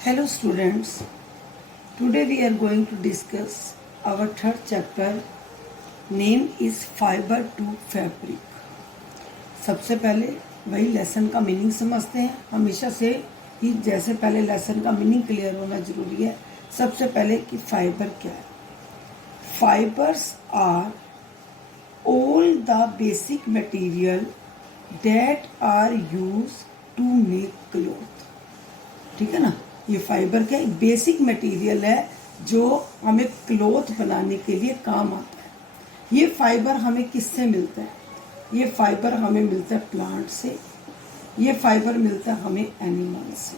Hello students, today we are going to discuss our third chapter. Name is fiber to fabric. सबसे पहले वही lesson का meaning समझते हैं हमेशा से कि जैसे पहले लेसन का मीनिंग क्लियर होना जरूरी है। सबसे पहले कि फाइबर क्या है। Fibres are all the basic material that are used to make cloth. ठीक है ना, ये फाइबर क्या एक बेसिक मटेरियल है जो हमें क्लॉथ बनाने के लिए काम आता है। ये फाइबर हमें किससे मिलता है? ये फाइबर हमें मिलता है प्लांट से, ये फाइबर मिलता है हमें एनिमल से।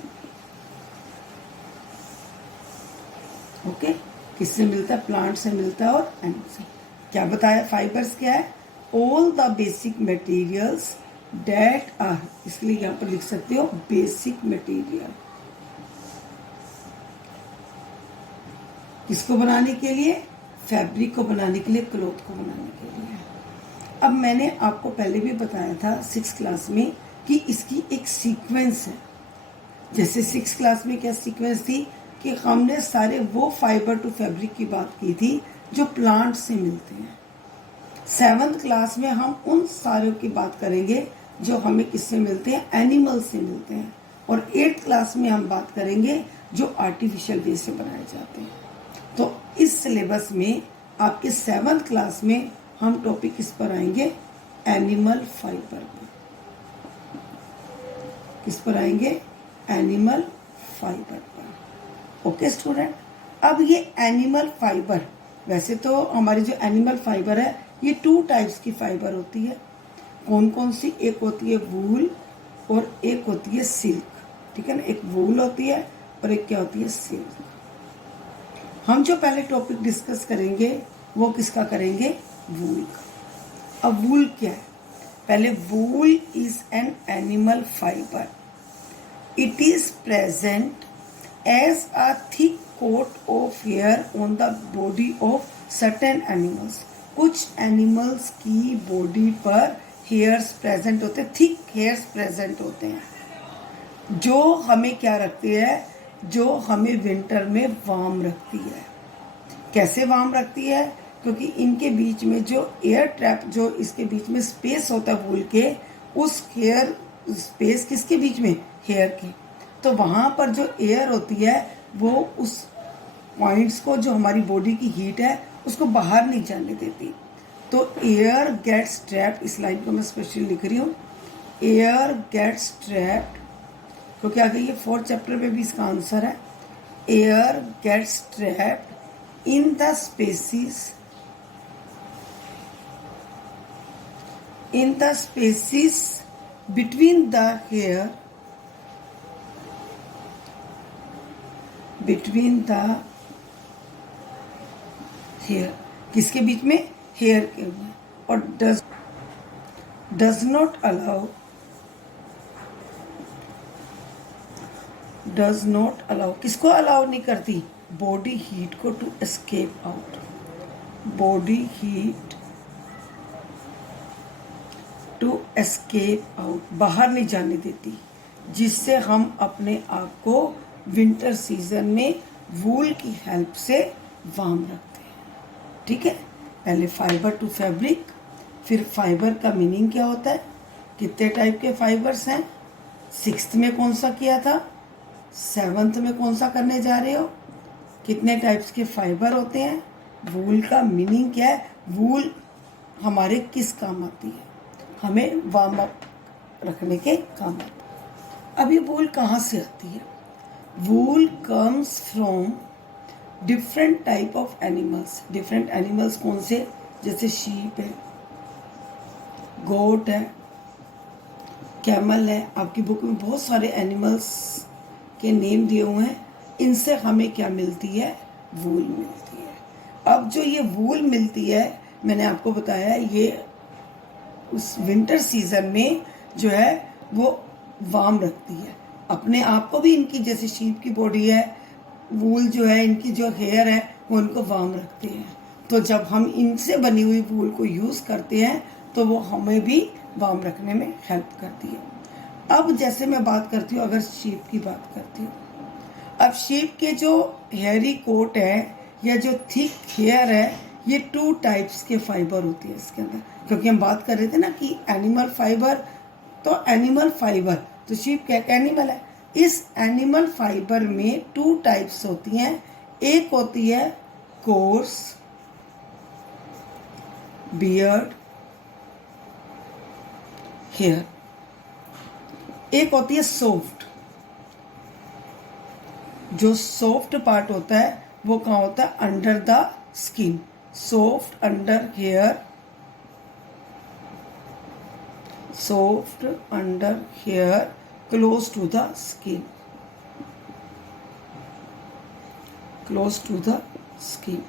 ओके, किससे मिलता है? प्लांट से मिलता है और एनिमल से। क्या बताया? फाइबर्स क्या है? All the basic materials that are, इसलिए यहाँ पर लिख सकते हो बेसिक मटेरियल। किसको बनाने के लिए? फैब्रिक को बनाने के लिए, क्लॉथ को बनाने के लिए। अब मैंने आपको पहले भी बताया था 6th क्लास में कि इसकी एक सीक्वेंस है। जैसे 6th क्लास में क्या सीक्वेंस थी कि हमने सारे वो फाइबर टू फैब्रिक की बात की थी जो प्लांट से मिलते हैं। 7th क्लास में हम उन सारों की बात करेंगे जो हमें किससे मिलते हैं? एनिमल से मिलते हैं। और 8th क्लास में हम बात करेंगे जो आर्टिफिशियल वे से बनाए जाते हैं। तो इस सिलेबस में आपके 7th क्लास में हम टॉपिक किस पर आएंगे? एनिमल फाइबर पर। किस पर आएंगे? एनिमल फाइबर पर। ओके स्टूडेंट, अब ये एनिमल फाइबर, वैसे तो हमारी जो एनिमल फाइबर है ये 2 टाइप्स की फाइबर होती है। कौन कौन सी? एक होती है वूल और एक होती है सिल्क। ठीक है ना, एक वूल होती है और एक क्या होती है? सिल्क। हम जो पहले टॉपिक डिस्कस करेंगे वो किसका करेंगे? वूल का। अब वूल क्या है? पहले wool is an animal fibre. It is present as a thick coat of hair on the body of certain animals. कुछ एनिमल्स की बॉडी पर हेयर्स प्रेजेंट होते हैं, थिक हेयर्स प्रेजेंट होते हैं जो हमें क्या रखती है? जो हमें विंटर में वार्म रखती है। कैसे वार्म रखती है? क्योंकि इनके बीच में जो एयर ट्रैप, जो इसके बीच में स्पेस होता है वूल के, उस हेयर स्पेस किसके बीच में? हेयर के। तो वहाँ पर जो एयर होती है वो उस पॉइंट्स को, जो हमारी बॉडी की हीट है, उसको बाहर नहीं जाने देती। तो एयर गेट्स ट्रैप्ड, इस लाइन को मैं स्पेशली लिख रही हूँ, एयर गेट्स ट्रैप्ड, क्योंकि आगे ये 4th चैप्टर में भी इसका आंसर है। Air gets trapped in the spaces between the hair, किसके बीच में? हेयर के। और डज नॉट अलाउ, किसको अलाउ नहीं करती? बॉडी हीट को to escape out. Body heat to escape out, बाहर नहीं जाने देती, जिससे हम अपने आप को विंटर सीजन में वूल की हेल्प से वार्म रखते हैं। ठीक है, पहले फाइबर टू फैब्रिक, फिर फाइबर का मीनिंग क्या होता है, कितने टाइप के फाइबर्स हैं, 6th में कौन सा किया था, 7th में कौन सा करने जा रहे हो, कितने टाइप्स के फाइबर होते हैं, वूल का मीनिंग क्या है, वूल हमारे किस काम आती है? हमें वार्म अप रखने के काम आती है। अब ये वूल कहाँ से आती है? Wool comes from different type of animals. Different animals कौन से? जैसे शीप है, गोट है, कैमल है। आपकी बुक में बहुत सारे एनिमल्स के नेम दिए हुए हैं। इनसे हमें क्या मिलती है? वूल मिलती है। अब जो ये वूल मिलती है, मैंने आपको बताया, ये उस विंटर सीजन में जो है वो वार्म रखती है अपने आप को भी। इनकी जैसे शीप की बॉडी है, वूल जो है, इनकी जो हेयर है वो इनको वार्म रखते हैं। तो जब हम इनसे बनी हुई वूल को यूज़ करते हैं तो वो हमें भी वार्म रखने में हेल्प करती है। अब जैसे मैं बात करती हूँ, अगर शीप की बात करती हूँ, अब शीप के जो हेयरी कोट है या जो थिक हेयर है, ये 2 टाइप्स के फाइबर होती है इसके अंदर, क्योंकि हम बात कर रहे थे ना कि एनिमल फाइबर, तो एनिमल फाइबर तो शीप क्या एनिमल है। इस एनिमल फाइबर में 2 टाइप्स होती हैं। एक होती है कोर्स बियर्ड हेयर, एक होती है सॉफ्ट। जो सॉफ्ट पार्ट होता है वो कहाँ होता है, under the skin, soft under hair, soft under hair close to the skin, close to the skin.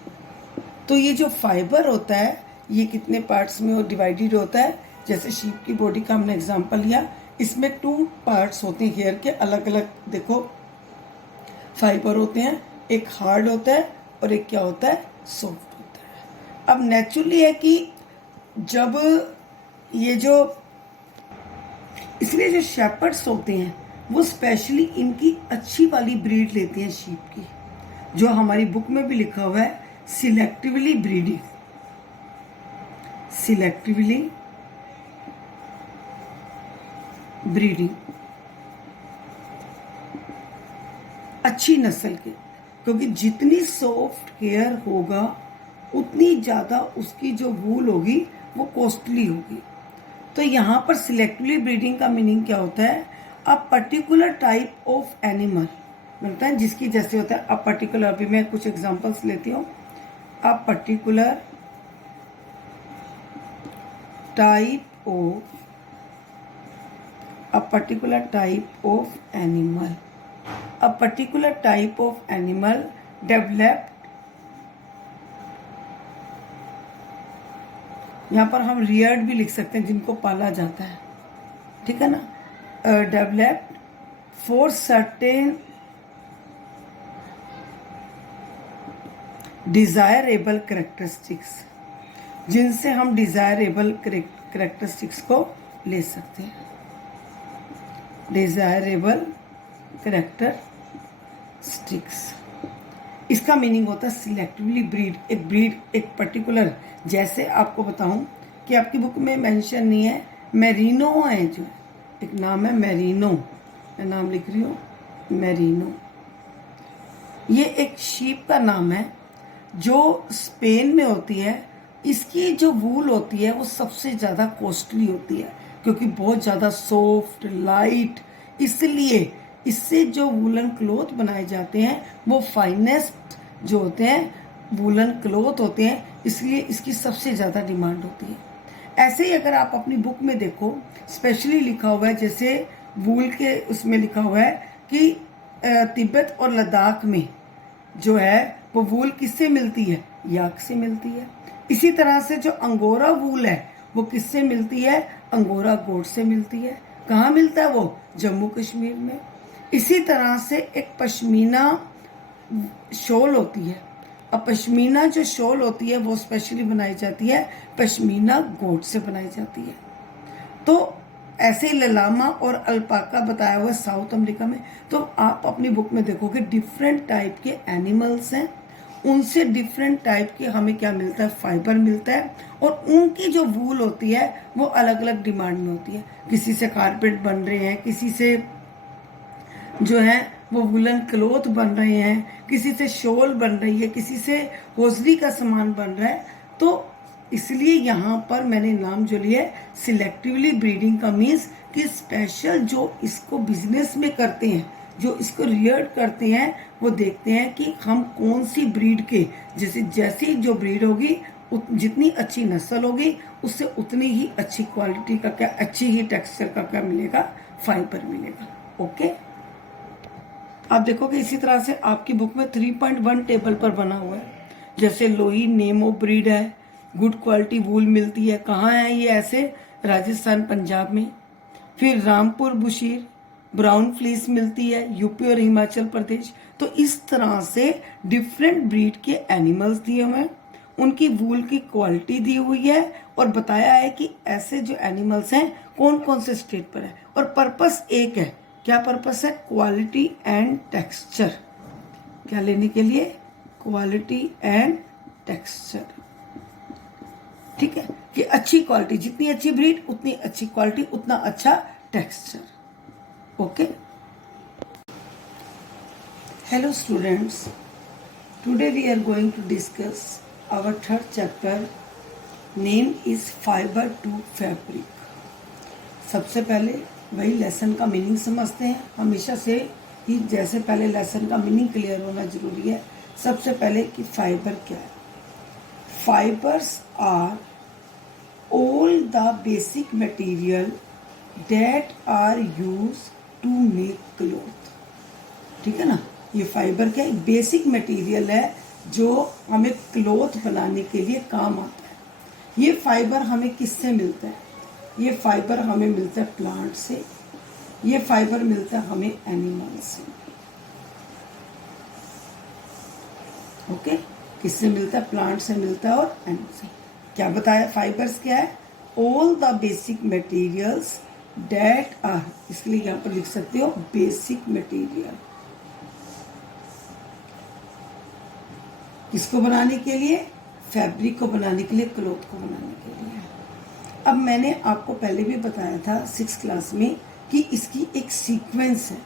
तो ये जो फाइबर होता है ये कितने पार्ट्स में डिवाइडेड होता है। जैसे शीप की बॉडी का हमने एग्जांपल लिया, इसमें 2 पार्ट्स होते हैं हेयर के, अलग अलग देखो फाइबर होते हैं, एक हार्ड होता है और एक क्या होता है, सॉफ्ट होता है। अब नेचुरली है कि जब ये जो, इसलिए जो शेपर्ड्स होते हैं वो स्पेशली इनकी अच्छी वाली ब्रीड लेते हैं शीप की, जो हमारी बुक में भी लिखा हुआ है सिलेक्टिवली ब्रीडिंग, सिलेक्टिवली ब्रीडिंग, अच्छी नस्ल के, क्योंकि जितनी सॉफ्ट हेयर होगा उतनी ज़्यादा उसकी जो वूल होगी वो कॉस्टली होगी। तो यहाँ पर सिलेक्टिवली ब्रीडिंग का मीनिंग क्या होता है, a particular type of animal मिलता है, जिसकी जैसे होता है अ पर्टिकुलर, अभी मैं कुछ एग्जांपल्स लेती हूँ, a particular type of, a particular type of animal, a particular type of animal developed, यहाँ पर हम reared भी लिख सकते हैं, जिनको पाला जाता है, ठीक है ना, developed for certain desirable characteristics, जिनसे हम desirable characteristics को ले सकते हैं, डिजायरेबल कैरेक्टरिस्टिक्स। इसका मीनिंग होता है सिलेक्टिवली ब्रीड, एक ब्रीड, एक पर्टिकुलर, जैसे आपको बताऊं कि आपकी बुक में मेंशन नहीं है, मेरिनो है, जो एक नाम है मेरिनो, मैं नाम लिख रही हूँ मेरिनो, ये एक शीप का नाम है जो स्पेन में होती है। इसकी जो वूल होती है वो सबसे ज़्यादा कॉस्टली होती है, क्योंकि बहुत ज़्यादा सॉफ्ट लाइट, इसलिए इससे जो वूलन क्लॉथ बनाए जाते हैं वो फाइनेस्ट जो होते हैं वूलन क्लॉथ होते हैं, इसलिए इसकी सबसे ज़्यादा डिमांड होती है। ऐसे ही अगर आप अपनी बुक में देखो, स्पेशली लिखा हुआ है, जैसे वूल के उसमें लिखा हुआ है कि तिब्बत और लद्दाख में जो है वो वूल किससे मिलती है, याक से मिलती है। इसी तरह से जो अंगोरा वूल है वो किससे मिलती है, अंगोरा गोट से मिलती है। कहाँ मिलता है वो, जम्मू कश्मीर में। इसी तरह से एक पश्मीना शॉल होती है, अब पश्मीना जो शॉल होती है वो स्पेशली बनाई जाती है पश्मीना गोट से बनाई जाती है। तो ऐसे ही ललामा और अल्पाका बताया हुआ है साउथ अमेरिका में। तो आप अपनी बुक में देखोगे डिफरेंट टाइप के एनिमल्स हैं, उनसे डिफरेंट टाइप के हमें क्या मिलता है, फाइबर मिलता है, और उनकी जो वूल होती है वो अलग अलग डिमांड में होती है। किसी से कारपेट बन रहे हैं, किसी से जो है वो वुलन क्लॉथ बन रहे हैं, किसी से शॉल बन रही है, किसी से होजरी का सामान बन रहा है। तो इसलिए यहाँ पर मैंने नाम जो लिया है सिलेक्टिवली ब्रीडिंग का, मीन्स कि स्पेशल जो इसको बिजनेस में करते हैं, जो इसको रियर्ड करते हैं, वो देखते हैं कि हम कौन सी ब्रीड के, जैसी जो ब्रीड होगी, जितनी अच्छी नस्ल होगी, उससे उतनी ही अच्छी क्वालिटी का क्या, अच्छी ही टेक्सचर का क्या मिलेगा, फाइबर मिलेगा। ओके, आप देखोगे इसी तरह से आपकी बुक में 3.1 टेबल पर बना हुआ है। जैसे लोही नेमो ब्रीड है, गुड क्वालिटी वूल मिलती है। कहाँ है ये, ऐसे राजस्थान पंजाब में। फिर रामपुर बुशीर ब्राउन फ्लीस मिलती है यूपी और हिमाचल प्रदेश। तो इस तरह से डिफरेंट ब्रीड के एनिमल्स दिए हुए हैं, उनकी वूल की क्वालिटी दी हुई है, और बताया है कि ऐसे जो एनिमल्स हैं कौन कौन से स्टेट पर है। और पर्पस एक है, क्या पर्पस है, क्वालिटी एंड टेक्सचर। क्या लेने के लिए? Quality and texture. ठीक है, कि अच्छी क्वालिटी, जितनी अच्छी ब्रीड उतनी अच्छी क्वालिटी, उतना अच्छा texture. Okay, hello students, today we are going to discuss our third chapter, name is fibre to fabric. सबसे पहले वही लेसन का मीनिंग समझते हैं। हमेशा से ही जैसे पहले लेसन का मीनिंग क्लियर होना जरूरी है। सबसे पहले कि फाइबर क्या है। Fibres are all the basic material that are use to make cloth. ठीक है ना, ये फाइबर क्या है? बेसिक मटेरियल है जो हमें क्लॉथ बनाने के लिए काम आता है। ये फाइबर हमें किससे मिलता है? ये फाइबर हमें मिलता है प्लांट से, ये फाइबर मिलता है हमें एनिमल से। ओके, किससे मिलता है? प्लांट से मिलता है और एनिमल से। क्या बताया? फाइबर्स क्या है? All the basic materials that are, इसलिए यहां पर लिख सकते हो बेसिक मटेरियल। किसको बनाने के लिए? फैब्रिक को बनाने के लिए, क्लॉथ को बनाने के लिए। अब मैंने आपको पहले भी बताया था 6th क्लास में कि इसकी एक सीक्वेंस है।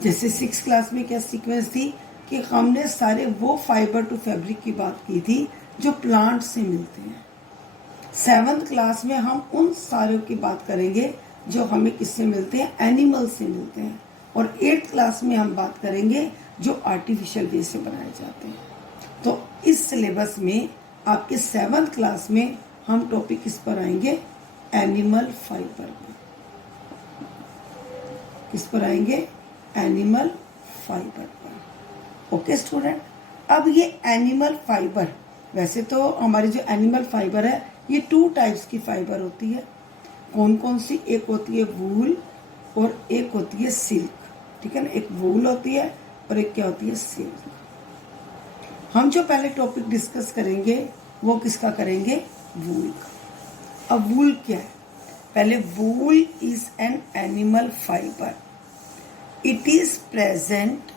जैसे 6th क्लास में क्या सीक्वेंस थी कि हमने सारे वो फाइबर टू फैब्रिक की बात की थी जो प्लांट से मिलते हैं। 7th क्लास में हम उन सारों की बात करेंगे जो हमें किससे मिलते हैं? एनिमल से मिलते हैं। और 8th क्लास में हम बात करेंगे जो आर्टिफिशियल वे से बनाए जाते हैं। तो इस सिलेबस में आपके 7th क्लास में हम टॉपिक किस पर आएंगे? एनिमल फाइबर पर। किस पर आएंगे? एनिमल फाइबर पर। ओके स्टूडेंट, अब ये एनिमल फाइबर, वैसे तो हमारी जो एनिमल फाइबर है ये 2 टाइप्स की फाइबर होती है। कौन कौन सी? एक होती है वूल और एक होती है सिल्क। ठीक है ना, एक वूल होती है और एक क्या होती है? सिल्क। हम जो पहले टॉपिक डिस्कस करेंगे वो किसका करेंगे? वूल का। अब वूल क्या है? पहले wool is an animal fibre. It is present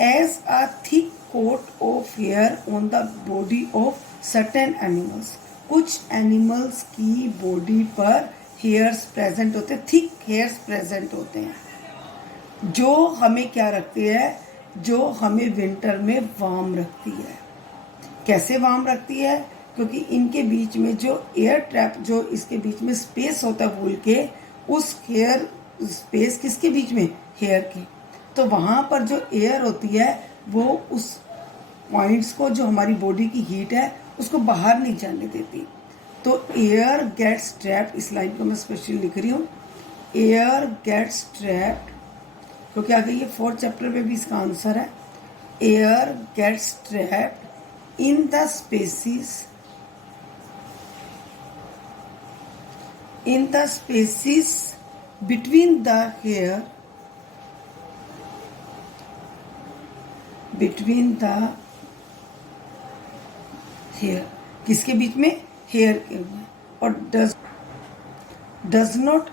as a thick coat of hair on the body of certain animals. कुछ एनिमल्स की बॉडी पर हेयर्स प्रेजेंट होते हैं, थिक हेयर्स प्रेजेंट होते हैं, जो हमें क्या रखती है? जो हमें विंटर में वार्म रखती है। कैसे वार्म रखती है? क्योंकि इनके बीच में जो एयर ट्रैप, जो इसके बीच में स्पेस होता है वूल के, उस हेयर स्पेस किसके बीच में? हेयर के। तो वहां पर जो एयर होती है वो उस पॉइंट्स को, जो हमारी बॉडी की हीट है, उसको बाहर नहीं जाने देती। तो एयर गेट्स ट्रैप्ड, इस लाइन को मैं स्पेशली लिख रही हूँ, एयर गेट्स ट्रैप्ड, क्योंकि आगे ये 4th चैप्टर में भी इसका आंसर है। Air gets trapped in the spaces, in the spaces between the hair, किसके बीच में? हेयर के में। और does not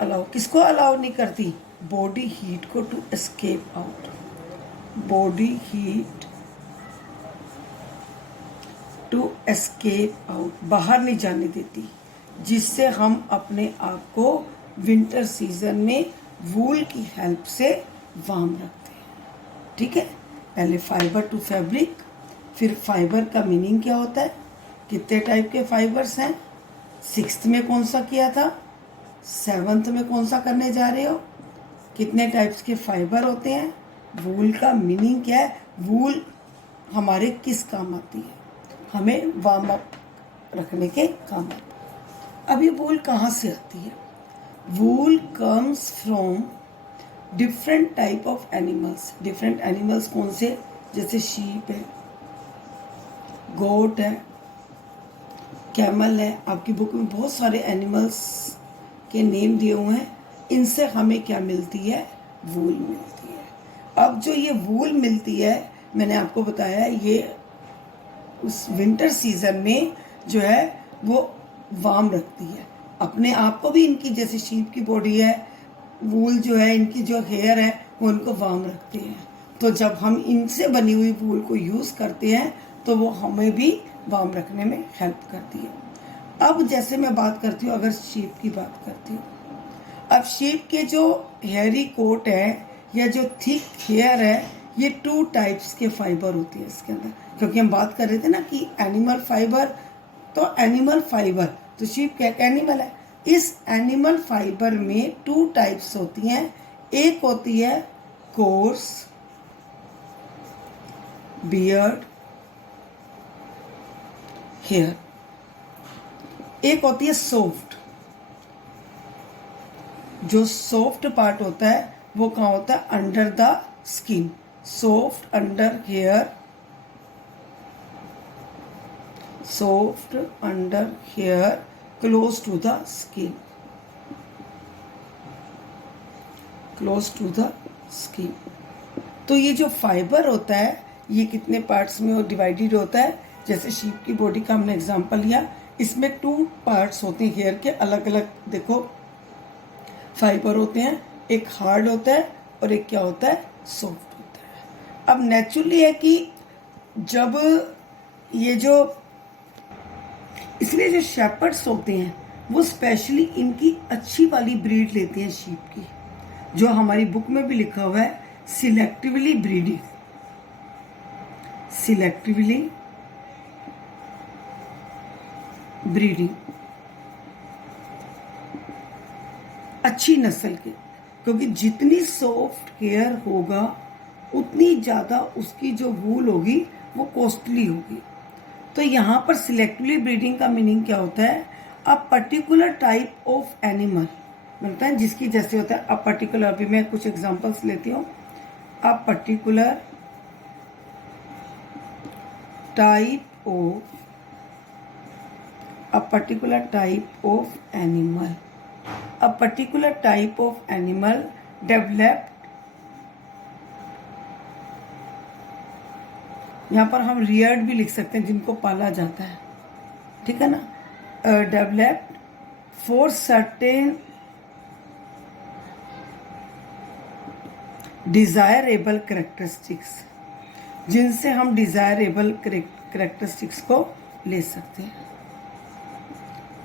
allow, किसको अलाउ नहीं करती? बॉडी हीट को to escape out. Body heat to escape out, बाहर नहीं जाने देती, जिससे हम अपने आप को विंटर सीजन में वूल की हेल्प से वार्म रखते हैं। ठीक है, पहले फाइबर टू फैब्रिक, फिर फाइबर का मीनिंग क्या होता है, कितने टाइप के फाइबर्स हैं, 6th में कौन सा किया था, 7th में कौन सा करने जा रहे हो, कितने टाइप्स के फाइबर होते हैं, वूल का मीनिंग क्या है, वूल हमारे किस काम आती है, हमें वार्म अप रखने के काम आती है। अब ये वूल कहाँ से आती है? Wool comes from different type of animals. Different animals कौन से? जैसे शीप है, गोट है, कैमल है। आपकी बुक में बहुत सारे एनिमल्स के नेम दिए हुए हैं। इनसे हमें क्या मिलती है? वूल मिलती है। अब जो ये वूल मिलती है, मैंने आपको बताया, ये उस विंटर सीजन में जो है वो वार्म रखती है अपने आप को भी। इनकी जैसे शीप की बॉडी है, वूल जो है, इनकी जो हेयर है वो उनको वार्म रखती है। तो जब हम इनसे बनी हुई वूल को यूज़ करते हैं तो वो हमें भी वार्म रखने में हेल्प करती है। अब जैसे मैं बात करती हूँ, अगर शीप की बात करती हूँ, अब शीप के जो हेयरी कोट है या जो थिक हेयर है, ये 2 टाइप्स के फाइबर होती है इसके अंदर। क्योंकि हम बात कर रहे थे ना कि एनिमल फाइबर, तो एनिमल फाइबर, तो शीप क्या एनिमल है। इस एनिमल फाइबर में 2 टाइप्स होती हैं। एक होती है कोर्स बियर्ड हेयर, एक होती है सॉफ्ट। जो सॉफ्ट पार्ट होता है वो कहाँ होता है, under the skin, soft under hair, soft under hair close to the skin, close to the skin. तो ये जो फाइबर होता है ये कितने पार्ट्स में डिवाइडेड होता है। जैसे शीप की बॉडी का हमने एग्जांपल लिया, इसमें 2 पार्ट्स होते हैं हेयर के, अलग अलग देखो फाइबर होते हैं। एक हार्ड होता है और एक क्या होता है, सॉफ्ट होता है। अब नेचुरली है कि जब ये जो, इसलिए जो शेपर्ड्स होते हैं वो स्पेशली इनकी अच्छी वाली ब्रीड लेते हैं शीप की, जो हमारी बुक में भी लिखा हुआ है सिलेक्टिवली ब्रीडिंग, सिलेक्टिवली ब्रीडिंग, अच्छी नस्ल के। क्योंकि जितनी सॉफ्ट हेयर होगा उतनी ज़्यादा उसकी जो वूल होगी वो कॉस्टली होगी। तो यहाँ पर सिलेक्टिवली ब्रीडिंग का मीनिंग क्या होता है, a particular type of animal मिलता है, जिसकी जैसे होता है अ पर्टिकुलर, अभी मैं कुछ एग्जांपल्स लेती हूँ। A particular type of, a particular type of animal, a particular type of animal developed, यहाँ पर हम रियर्ड भी लिख सकते हैं, जिनको पाला जाता है, ठीक है ना। Developed for certain desirable characteristics, जिनसे हम डिजायरेबल करेक्टरिस्टिक्स को ले सकते हैं।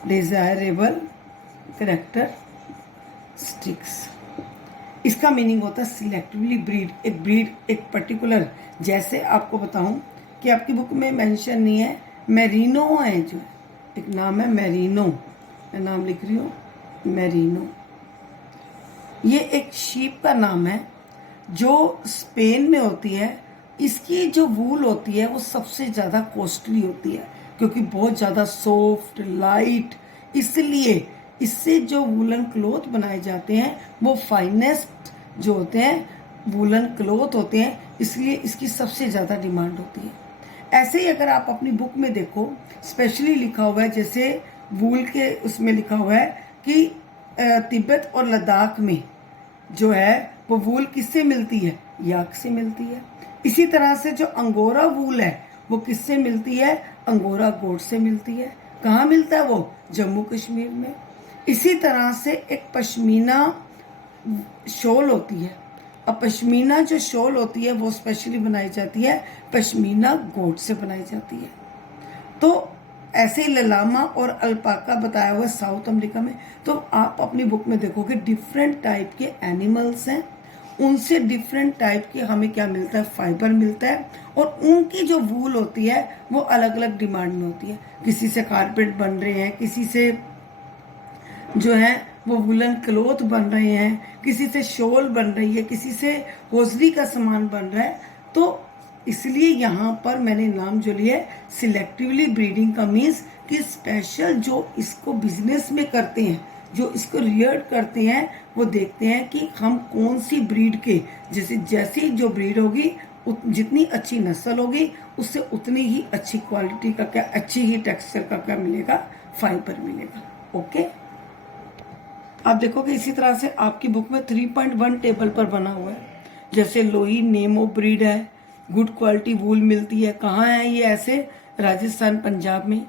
डिजायरेबल करेक्टरिस्टिक्स, इसका मीनिंग होता है सिलेक्टिवली ब्रीड, एक पर्टिकुलर। जैसे आपको बताऊं कि आपकी बुक में मेंशन नहीं है, मेरिनो है, जो एक नाम है मेरिनो, मैं नाम लिख रही हूँ मेरिनो। ये एक शीप का नाम है जो स्पेन में होती है। इसकी जो वूल होती है वो सबसे ज़्यादा कॉस्टली होती है, क्योंकि बहुत ज़्यादा सॉफ्ट लाइट, इसलिए इससे जो वूलन क्लॉथ बनाए जाते हैं वो फाइनेस्ट जो होते हैं वूलन क्लॉथ होते हैं, इसलिए इसकी सबसे ज़्यादा डिमांड होती है। ऐसे ही अगर आप अपनी बुक में देखो, स्पेशली लिखा हुआ है, जैसे वूल के उसमें लिखा हुआ है कि तिब्बत और लद्दाख में जो है वो वूल किससे मिलती है, याक से मिलती है। इसी तरह से जो अंगोरा वूल है वो किससे मिलती है, अंगोरा गोट से मिलती है। कहाँ मिलता है वो, जम्मू कश्मीर में। इसी तरह से एक पश्मीना शॉल होती है। अब पश्मीना जो शॉल होती है वो स्पेशली बनाई जाती है, पश्मीना गोट से बनाई जाती है। तो ऐसे ललामा और अल्पाका बताया हुआ है साउथ अमेरिका में। तो आप अपनी बुक में देखोगे डिफरेंट टाइप के एनिमल्स हैं, उनसे डिफरेंट टाइप के हमें क्या मिलता है, फाइबर मिलता है। और उनकी जो वूल होती है वो अलग अलग डिमांड में होती है। किसी से कारपेट बन रहे हैं, किसी से जो है वो वुलन क्लॉथ बन रहे हैं, किसी से शॉल बन रही है, किसी से हौजरी का सामान बन रहा है। तो इसलिए यहाँ पर मैंने नाम जो लिया है सिलेक्टिवली ब्रीडिंग का, मीन्स कि स्पेशल जो इसको बिजनेस में करते हैं, जो इसको रियर्ड करते हैं, वो देखते हैं कि हम कौन सी ब्रीड के, जैसी जो ब्रीड होगी, जितनी अच्छी नस्ल होगी, उससे उतनी ही अच्छी क्वालिटी का क्या, अच्छी ही टेक्सचर का क्या मिलेगा, फाइबर मिलेगा। ओके, आप देखोगे इसी तरह से आपकी बुक में 3.1 टेबल पर बना हुआ है। जैसे लोही नेम ऑफ ब्रीड है, गुड क्वालिटी वूल मिलती है। कहाँ है ये, ऐसे राजस्थान पंजाब में।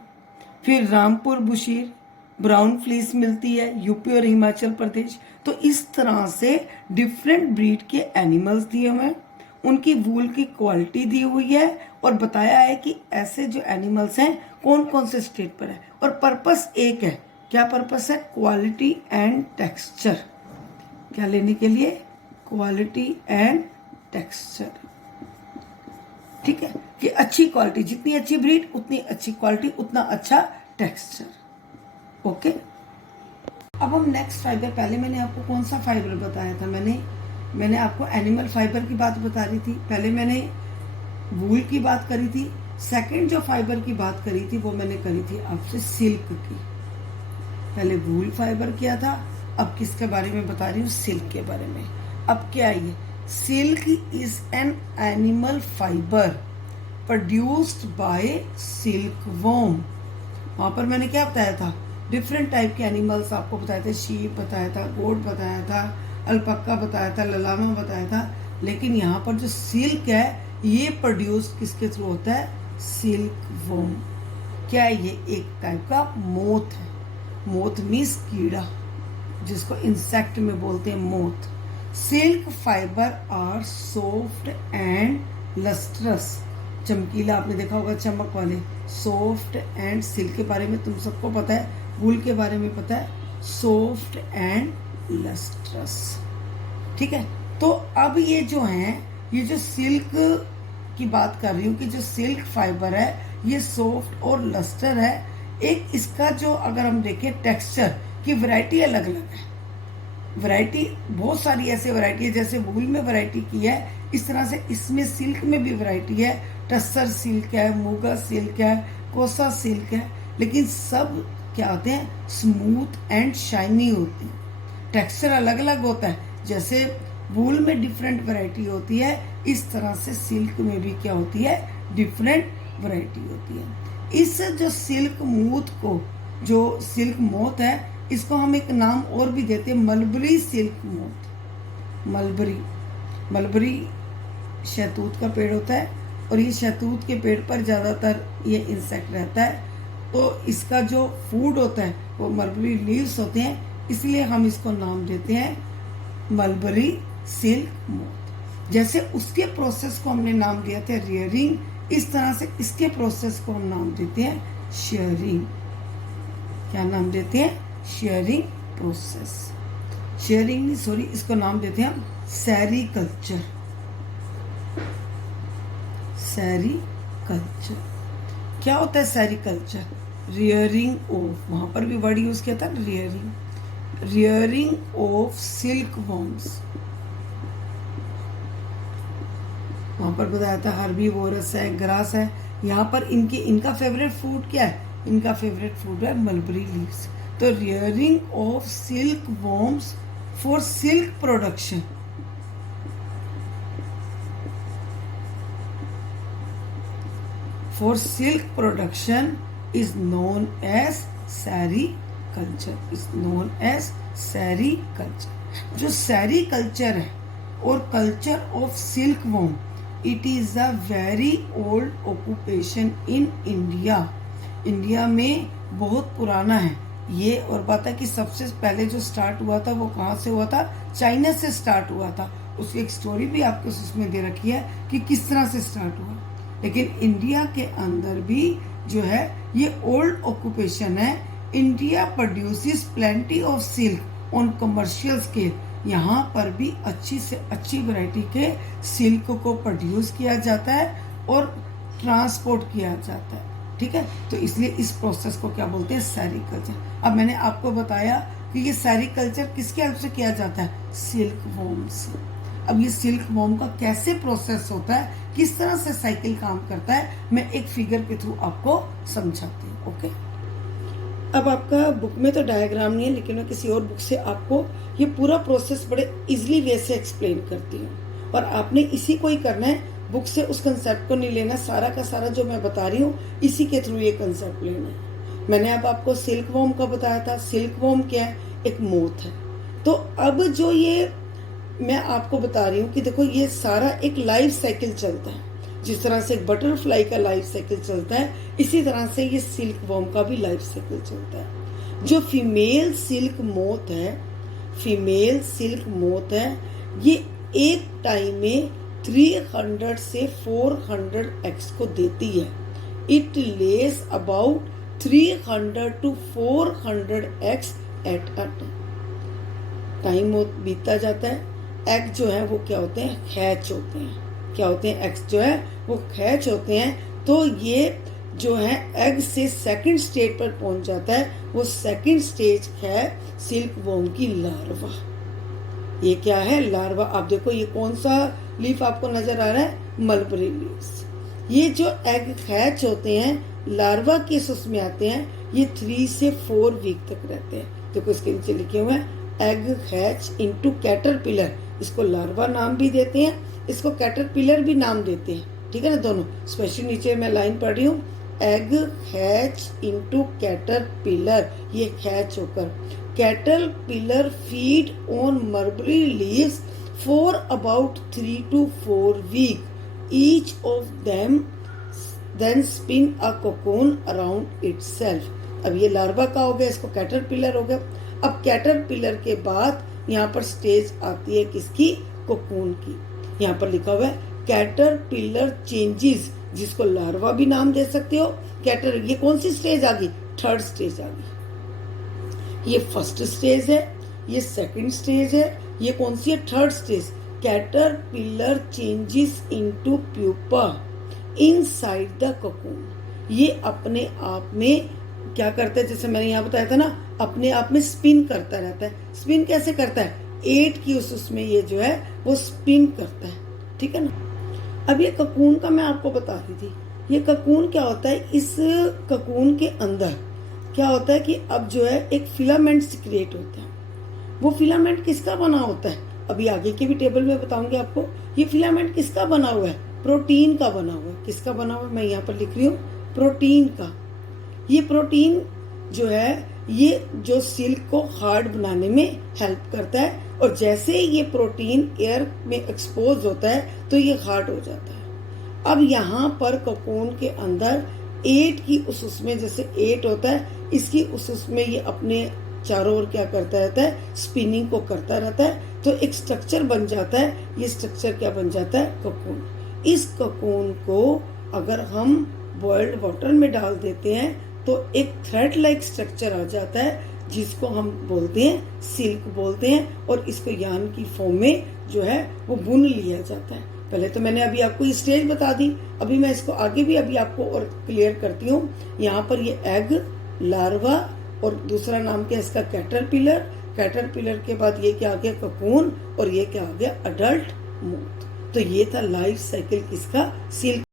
फिर रामपुर बुशीर ब्राउन फ्लीस मिलती है यूपी और हिमाचल प्रदेश। तो इस तरह से डिफरेंट ब्रीड के एनिमल्स दिए हुए हैं, उनकी वूल की क्वालिटी दी हुई है और बताया है कि ऐसे जो एनिमल्स हैं कौन कौन से स्टेट पर है। और पर्पस एक है, क्या पर्पस है? Quality and texture. क्या लेने के लिए? Quality and texture. ठीक है, कि अच्छी क्वालिटी, जितनी अच्छी ब्रीड उतनी अच्छी क्वालिटी, उतना अच्छा टेक्सचर। ओके, अब हम नेक्स्ट फाइबर, पहले मैंने आपको कौन सा फाइबर बताया था? मैंने आपको एनिमल फाइबर की बात बता रही थी, पहले मैंने वूल की बात करी थी। सेकंड जो फाइबर की बात करी थी वो मैंने करी थी आपसे सिल्क की। पहले वूल फाइबर किया था, अब किसके बारे में बता रही हूँ? सिल्क के बारे में। अब क्या है ये? Silk is an animal fibre produced by silk worm. वहां पर मैंने क्या बताया था? डिफरेंट टाइप के एनिमल्स आपको बताए थे, शीप बताया था, गोट बताया था, अल्पक्का बताया था, ललामा बताया था। लेकिन यहाँ पर जो सिल्क है ये प्रोड्यूस किसके थ्रू होता है? Silk worm. क्या है ये? एक टाइप का मोथ है। मोथ मीन्स कीड़ा, जिसको इंसेक्ट में बोलते हैं moth. Silk fibre are soft and lustrous. चमकीला, आपने देखा होगा चमक वाले। सॉफ्ट एंड सिल्क के बारे में तुम सबको पता है, वूल के बारे में पता है, सॉफ्ट एंड लस्ट्रस। ठीक है, तो अब ये जो है, ये जो सिल्क की बात कर रही हूँ कि जो सिल्क फाइबर है ये सॉफ्ट और लस्टर है। एक इसका जो अगर हम देखें टेक्सचर की वैरायटी अलग अलग है। वैरायटी बहुत सारी ऐसे वैरायटी है, जैसे वूल में वैरायटी की है इस तरह से इसमें सिल्क में भी वैरायटी है। टस्सर सिल्क है, मूगा सिल्क है, कोसा सिल्क है, लेकिन सब क्या होते हैं? स्मूथ एंड शाइनी होती है। टेक्सचर अलग अलग होता है। जैसे वूल में डिफरेंट वैरायटी होती है, इस तरह से सिल्क में भी क्या होती है? डिफरेंट वैरायटी होती है। इस जो सिल्क मूथ को, जो सिल्क मोथ है, इसको हम एक नाम और भी देते हैं, मलबरी सिल्क मोथ। मलबरी शहतूत का पेड़ होता है और ये शहतूत के पेड़ पर ज़्यादातर ये इंसेक्ट रहता है। तो इसका जो फूड होता है वो मलबरी लीव्स होते हैं, इसलिए हम इसको नाम देते हैं मलबरी सिल्क मोथ। जैसे उसके प्रोसेस को हमने नाम दिया था रियरिंग, इस तरह से इसके प्रोसेस को हम नाम देते हैं शेयरिंग। क्या नाम देते हैं? Sharing process. शेयरिंग नहीं, सॉरी, इसको नाम देते हैं हम सेरीकल्चर। सेरीकल्चर क्या होता है? सेरीकल्चर रियरिंग ऑफ, वहां पर भी वर्ड यूज किया था रियरिंग ऑफ सिल्क वॉर्म्स। वहां पर बताया था हर्बीवोरस है, ग्रास है। यहाँ पर इनका फेवरेट फूड क्या है? इनका फेवरेट फूड है मलबरी लीव्स। तो rearing of silk worms for silk production. For silk production is known as sericulture. Is known as sericulture. जो sericulture है और culture of silkworm, it is a very old occupation in India. India में बहुत पुराना है ये। और बात है कि सबसे पहले जो स्टार्ट हुआ था वो कहाँ से हुआ था? चाइना से स्टार्ट हुआ था। उसकी एक स्टोरी भी आपको उसमें दे रखी है कि किस तरह से स्टार्ट हुआ। लेकिन इंडिया के अंदर भी जो है ये ओल्ड ऑक्यूपेशन है। India produces plenty of silk on commercial scale. यहाँ पर भी अच्छी से अच्छी वैरायटी के सिल्क को प्रोड्यूस किया जाता है और ट्रांसपोर्ट किया जाता है। ठीक है, तो इसलिए इस प्रोसेस को क्या बोलते हैं? सेरीकल्चर। अब मैंने आपको बताया कि ये सेरीकल्चर किसके हेल्प से किया जाता है? सिल्क वॉर्म से। अब ये सिल्क वॉर्म का कैसे प्रोसेस होता है, किस तरह से साइकिल काम करता है, मैं एक फिगर के थ्रू आपको समझाती हूँ। ओके, अब आपका बुक में तो डायग्राम नहीं है, लेकिन मैं किसी और बुक से आपको ये पूरा प्रोसेस बड़े इजीली वे से एक्सप्लेन करती हूँ। और आपने इसी को ही करना है, बुक से उस कंसेप्ट को नहीं लेना। सारा का सारा जो मैं बता रही हूँ इसी के थ्रू ये कंसेप्ट लेना है। मैंने अब आपको सिल्क वॉर्म का बताया था। सिल्क वॉर्म क्या है? एक मोथ है। तो अब जो ये मैं आपको बता रही हूँ कि देखो ये सारा एक लाइफ साइकिल चलता है। जिस तरह से एक बटरफ्लाई का लाइफ साइकिल चलता है, इसी तरह से ये सिल्क वॉर्म का भी लाइफ साइकिल चलता है। जो फीमेल सिल्क मोथ है, फीमेल सिल्क मोथ है, ये एक टाइम में 300 से 400 एग्स को देती है। It less about 300 to 400 eggs at a time बीतता जाता है। एग जो है वो क्या होते हैं, हैच होते हैं। क्या होते हैं, एग्स जो है वो हैच होते हैं। तो ये जो है एग से सेकंड स्टेज पर पहुंच जाता है। वो सेकंड स्टेज है सिल्क वॉर्म की लार्वा। ये क्या है, लार्वा। आप देखो ये कौन सा लीफ आपको नजर आ रहा है, मलबरी लीव्स। ये जो एग हैच होते हैं लार्वा के उसमें आते हैं, ये 3 से 4 वीक तक रहते हैं। देखो इसके नीचे लिखे हुए हैं एग हैच इनटू कैटरपिलर। इसको लार्वा नाम भी देते हैं, इसको कैटरपिलर भी नाम देते हैं, ठीक है ना, दोनों। स्पेशली नीचे मैं लाइन पढ़ रही हूँ, एग हैच इनटू कैटरपिलर, ये हैच होकर caterpillar feed on mulberry leaves for about 3 to 4 week. Each of them then spin a cocoon around itself. अब ये लार्वा का हो गया, इसको कैटरपिलर हो गया। अब कैटरपिलर के बाद यहाँ पर स्टेज आती है किसकी, कोकून की। यहाँ पर लिखा हुआ है कैटरपिलर चेंजेस, जिसको लार्वा भी नाम दे सकते हो। कैटर, ये कौन सी स्टेज आ गई, थर्ड स्टेज आ गई। ये फर्स्ट स्टेज है, ये सेकंड स्टेज है, ये कौन सी है, third stage. Caterpillar changes into pupa inside the cocoon. ये अपने आप में क्या करता है, जैसे मैंने यहाँ बताया था ना, अपने आप में स्पिन करता रहता है। स्पिन कैसे करता है, 8 की उसमें ये जो है वो स्पिन करता है, ठीक है ना। अब ये कोकून का मैं आपको बता रही थी, ये कोकून क्या होता है, इस कोकून के अंदर क्या होता है कि अब जो है एक फिलामेंट क्रिएट होता है। वो फिलामेंट किसका बना होता है, अभी आगे के भी टेबल में बताऊंगी आपको। ये फिलामेंट किसका बना हुआ है, प्रोटीन का बना हुआ है। किसका बना हुआ है, मैं यहाँ पर लिख रही हूँ प्रोटीन का। ये प्रोटीन जो है ये जो सिल्क को हार्ड बनाने में हेल्प करता है, और जैसे ये प्रोटीन एयर में एक्सपोज होता है तो ये हार्ड हो जाता है। अब यहाँ पर कोकून के अंदर 8 की उसमें, जैसे 8 होता है, इसकी उसमें ये अपने चारों ओर क्या करता रहता है, स्पिनिंग को करता रहता है। तो एक स्ट्रक्चर बन जाता है। ये स्ट्रक्चर क्या बन जाता है, कोकून। इस कोकून को अगर हम बॉइल्ड वाटर में डाल देते हैं तो एक थ्रेड लाइक स्ट्रक्चर आ जाता है, जिसको हम बोलते हैं सिल्क बोलते हैं। और इसको यार्न की फॉर्म में जो है वो बुन लिया जाता है। पहले तो मैंने अभी आपको स्टेज बता दी, अभी मैं इसको आगे भी अभी आपको और क्लियर करती हूँ। यहाँ पर ये एग, लार्वा, और दूसरा नाम क्या है इसका, कैटरपिलर। कैटरपिलर के बाद ये क्या आ गया, कोकून, और ये क्या आ गया, अडल्ट मोथ। तो ये था लाइफ साइकिल किसका, सिल्क।